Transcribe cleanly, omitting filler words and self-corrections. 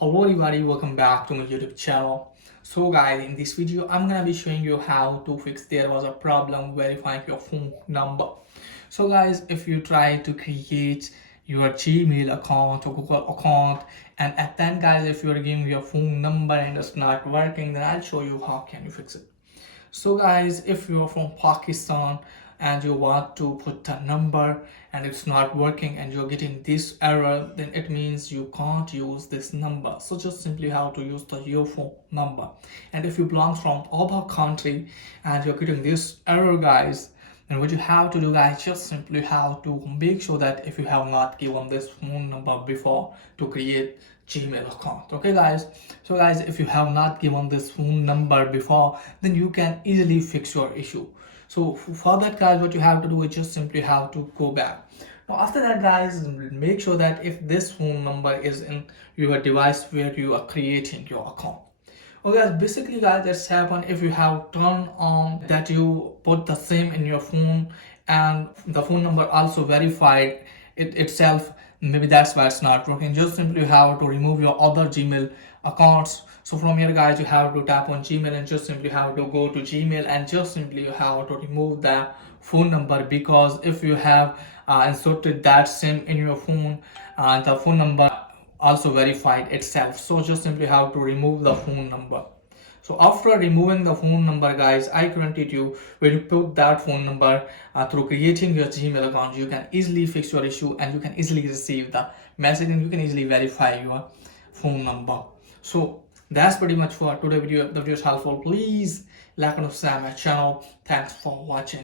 Hello everybody, welcome back to my YouTube channel. So guys, in this video I'm gonna be showing you how to fix there was a problem verifying your phone number. So guys, if you try to create your Gmail account or Google account, and at then guys, if you are giving your phone number and it's not working, then I'll show you how can you fix it. So guys, if you are from Pakistan and you want to put a number and it's not working and you're getting this error, then it means you can't use this number. So just simply how to use the your phone number. And if you belong from other country and you're getting this error guys, then what you have to do guys, just simply have to make sure that if you have not given this phone number before to create Gmail account. Okay guys, so guys, if you have not given this phone number before, then you can easily fix your issue. So for that guys, what you have to do is just simply have to go back. Now after that guys, make sure that if this phone number is in your device where you are creating your account. Okay, basically guys, that's happen if you have turned on that you put the same in your phone and the phone number also verified it itself. Maybe that's why it's not working. Just simply have to remove your other Gmail accounts. So from here guys, you have to tap on Gmail and just simply have to go to Gmail and just simply you have to remove the phone number, because if you have inserted that SIM in your phone, the phone number also verified itself. So just simply have to remove the phone number. So after removing the phone number guys, I guarantee you when you put that phone number through creating your Gmail account, you can easily fix your issue and you can easily receive the message and you can easily verify your phone number. So that's pretty much for today's video. If the video is helpful, please like and subscribe my channel. Thanks for watching.